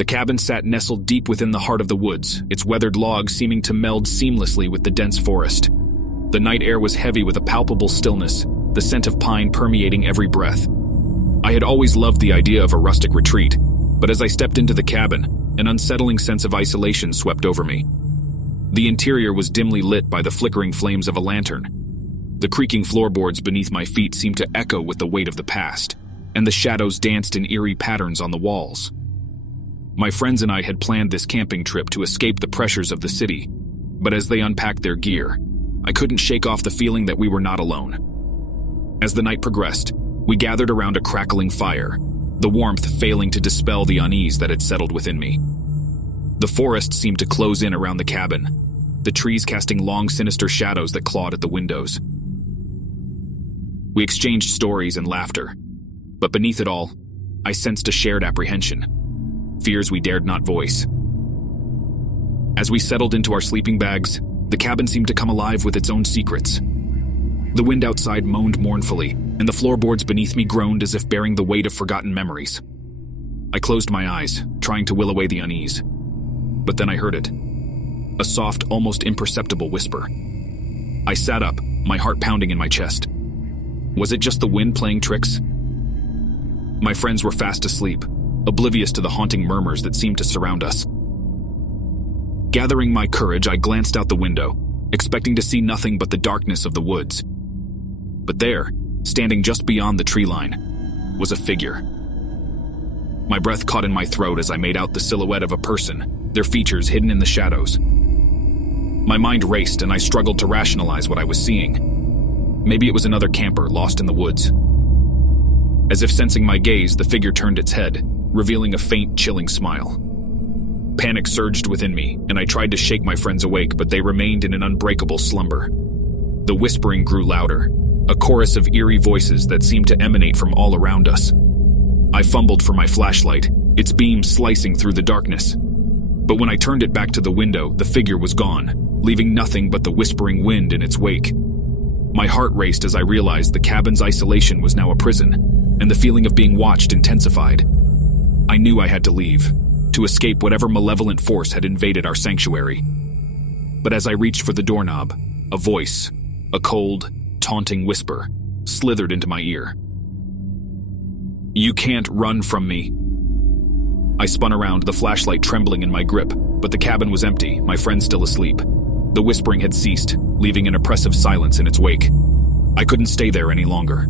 The cabin sat nestled deep within the heart of the woods, its weathered logs seeming to meld seamlessly with the dense forest. The night air was heavy with a palpable stillness, the scent of pine permeating every breath. I had always loved the idea of a rustic retreat, but as I stepped into the cabin, an unsettling sense of isolation swept over me. The interior was dimly lit by the flickering flames of a lantern. The creaking floorboards beneath my feet seemed to echo with the weight of the past, and the shadows danced in eerie patterns on the walls. My friends and I had planned this camping trip to escape the pressures of the city, but as they unpacked their gear, I couldn't shake off the feeling that we were not alone. As the night progressed, we gathered around a crackling fire, the warmth failing to dispel the unease that had settled within me. The forest seemed to close in around the cabin, the trees casting long, sinister shadows that clawed at the windows. We exchanged stories and laughter, but beneath it all, I sensed a shared apprehension, fears we dared not voice. As we settled into our sleeping bags, the cabin seemed to come alive with its own secrets. The wind outside moaned mournfully, and the floorboards beneath me groaned as if bearing the weight of forgotten memories. I closed my eyes, trying to will away the unease. But then I heard it. A soft, almost imperceptible whisper. I sat up, my heart pounding in my chest. Was it just the wind playing tricks? My friends were fast asleep, oblivious to the haunting murmurs that seemed to surround us. Gathering my courage, I glanced out the window, expecting to see nothing but the darkness of the woods. But there, standing just beyond the tree line, was a figure. My breath caught in my throat as I made out the silhouette of a person, their features hidden in the shadows. My mind raced and I struggled to rationalize what I was seeing. Maybe it was another camper lost in the woods. As if sensing my gaze, the figure turned its head, revealing a faint, chilling smile. Panic surged within me, and I tried to shake my friends awake, but they remained in an unbreakable slumber. The whispering grew louder, a chorus of eerie voices that seemed to emanate from all around us. I fumbled for my flashlight, its beam slicing through the darkness. But when I turned it back to the window, the figure was gone, leaving nothing but the whispering wind in its wake. My heart raced as I realized the cabin's isolation was now a prison, and the feeling of being watched intensified. I knew I had to leave, to escape whatever malevolent force had invaded our sanctuary. But as I reached for the doorknob, a voice, a cold, taunting whisper, slithered into my ear. "You can't run from me." I spun around, the flashlight trembling in my grip, but the cabin was empty, my friends still asleep. The whispering had ceased, leaving an oppressive silence in its wake. I couldn't stay there any longer.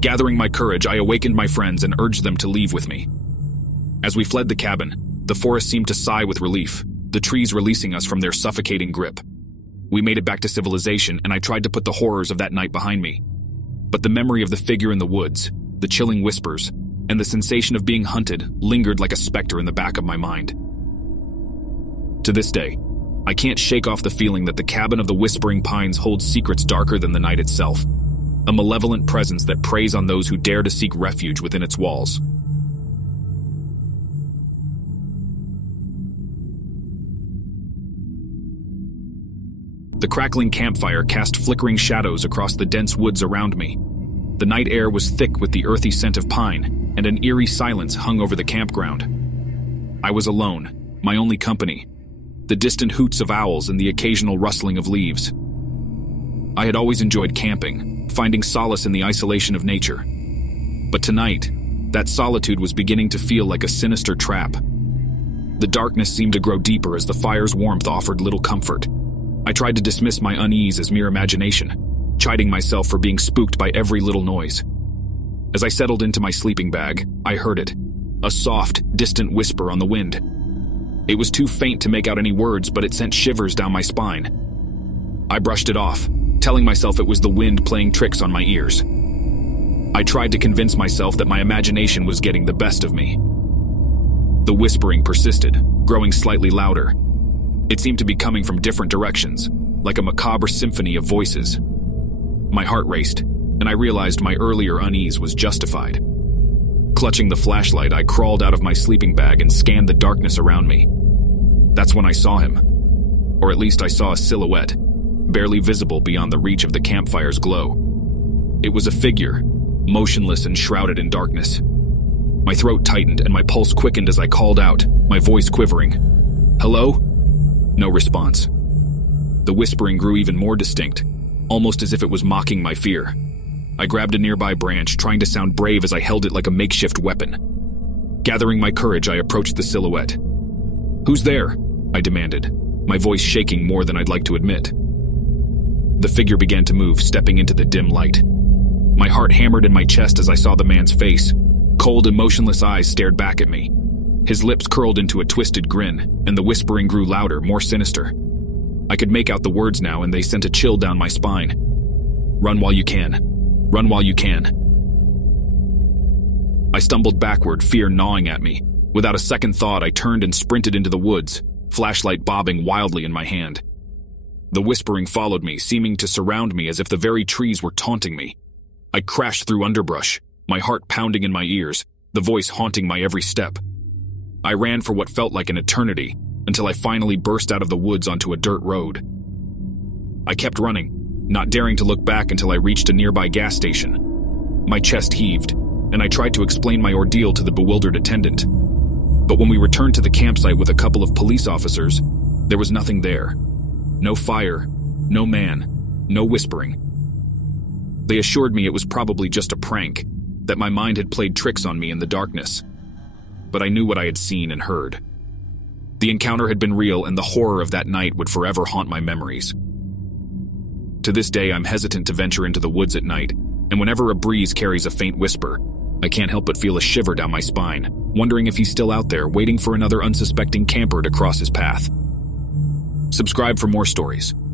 Gathering my courage, I awakened my friends and urged them to leave with me. As we fled the cabin, the forest seemed to sigh with relief, the trees releasing us from their suffocating grip. We made it back to civilization, and I tried to put the horrors of that night behind me. But the memory of the figure in the woods, the chilling whispers, and the sensation of being hunted lingered like a specter in the back of my mind. To this day, I can't shake off the feeling that the cabin of the Whispering Pines holds secrets darker than the night itself, a malevolent presence that preys on those who dare to seek refuge within its walls. The crackling campfire cast flickering shadows across the dense woods around me. The night air was thick with the earthy scent of pine, and an eerie silence hung over the campground. I was alone, my only company, the distant hoots of owls and the occasional rustling of leaves. I had always enjoyed camping, finding solace in the isolation of nature. But tonight, that solitude was beginning to feel like a sinister trap. The darkness seemed to grow deeper as the fire's warmth offered little comfort. I tried to dismiss my unease as mere imagination, chiding myself for being spooked by every little noise. As I settled into my sleeping bag, I heard it, a soft, distant whisper on the wind. It was too faint to make out any words, but it sent shivers down my spine. I brushed it off, telling myself it was the wind playing tricks on my ears. I tried to convince myself that my imagination was getting the best of me. The whispering persisted, growing slightly louder. It seemed to be coming from different directions, like a macabre symphony of voices. My heart raced, and I realized my earlier unease was justified. Clutching the flashlight, I crawled out of my sleeping bag and scanned the darkness around me. That's when I saw him. Or at least I saw a silhouette, barely visible beyond the reach of the campfire's glow. It was a figure, motionless and shrouded in darkness. My throat tightened and my pulse quickened as I called out, my voice quivering. "Hello?" No response. The whispering grew even more distinct, almost as if it was mocking my fear. I grabbed a nearby branch, trying to sound brave as I held it like a makeshift weapon. Gathering my courage, I approached the silhouette. "Who's there?" I demanded, my voice shaking more than I'd like to admit. The figure began to move, stepping into the dim light. My heart hammered in my chest as I saw the man's face. Cold, emotionless eyes stared back at me. His lips curled into a twisted grin, and the whispering grew louder, more sinister. I could make out the words now, and they sent a chill down my spine. "Run while you can. Run while you can." I stumbled backward, fear gnawing at me. Without a second thought, I turned and sprinted into the woods, flashlight bobbing wildly in my hand. The whispering followed me, seeming to surround me as if the very trees were taunting me. I crashed through underbrush, my heart pounding in my ears, the voice haunting my every step. I ran for what felt like an eternity, until I finally burst out of the woods onto a dirt road. I kept running, not daring to look back until I reached a nearby gas station. My chest heaved, and I tried to explain my ordeal to the bewildered attendant. But when we returned to the campsite with a couple of police officers, there was nothing there. No fire, no man, no whispering. They assured me it was probably just a prank, that my mind had played tricks on me in the darkness. But I knew what I had seen and heard. The encounter had been real, and the horror of that night would forever haunt my memories. To this day, I'm hesitant to venture into the woods at night, and whenever a breeze carries a faint whisper, I can't help but feel a shiver down my spine, wondering if he's still out there, waiting for another unsuspecting camper to cross his path. Subscribe for more stories.